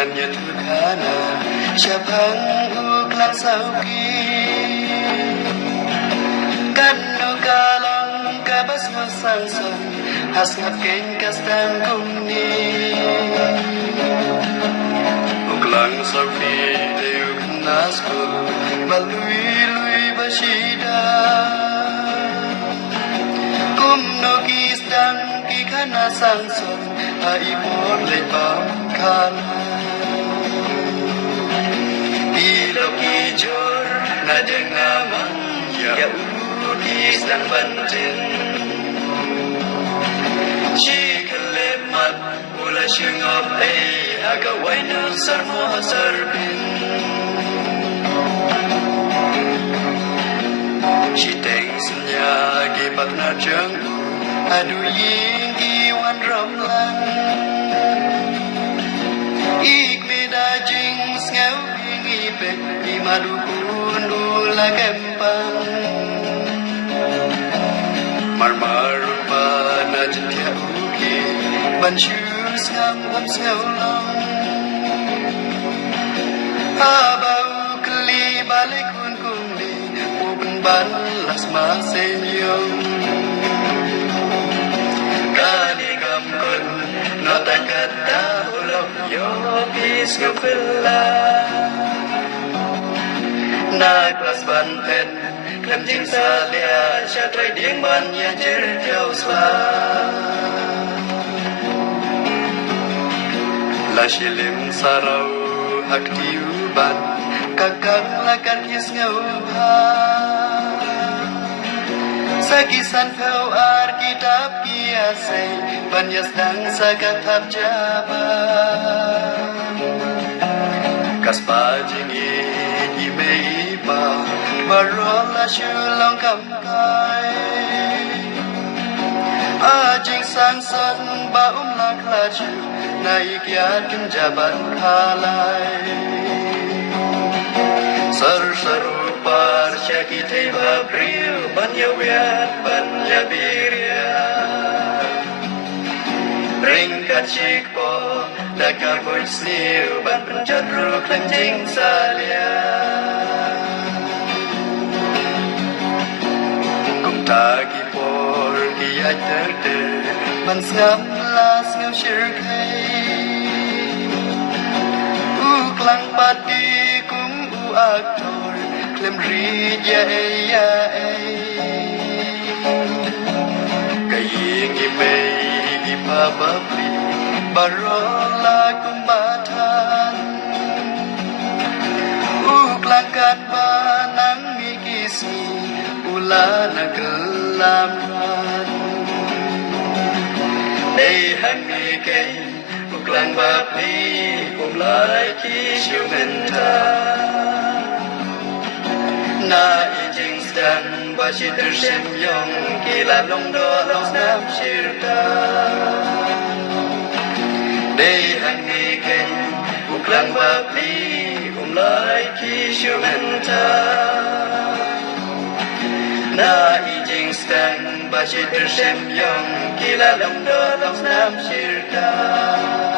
ngàn nhà thư khá nà chạp hăng ước lan sao kỳ căn nô ca lòng ca bát ngô sang sân has ngập kênh ca stan cung ni ước lan sao phi đều khăn nát cô mà lui ba chi đa cung nô kỳ stan kỳ khá na sang sân ai muốn lấy bám khan Jor na dengaman ya udi sang bantin chi kalemat ula shingop ay agaway na sarmo sarbin chi teng sanya gipat na jang adu ying iwan ramlan ik meda jing ngau ipek di madu kundula kempang marmarupa na jentia uki banshu ngam ngau long abau keli balik kun kundi uben ban lasma senyong kani kamkun no takata ulok yo bis ngapilla na kelas ban pen kan jing salia sha trai dieng ban ya jir theo swa la shilim sarau hak tiu ban kakak lakan his ngau ha sakisan pheu ar kitab kiasai ban yas dang sakat thap jaba kaspa jingi Marola long cầm cay Jing sang sân ba lạc là chiều Này kia kim jabat khalai Saru par chaki thay ba priu Banya wiat banya biria Ring kachik po Daka voice sniu Ban penjat ruk lan jing salia Tagi por ki ajerte man ngam las ngam shirkai klang pati kum aktor klem ri ya kaying i pa babli barola kum batan klang kat ba nang mi kismi ula naglam đây hang mi cây cuộc lang bạc đi cùng lại khi chiều ngân ta na y jing stan ba chi ter sem yong ki la long do long nam shir ta đây hang mi cây cuộc lang bạc đi cùng lại khi chiều ngân ta na i jing stan ba chi ter sem yong ki la long do long nam shir ta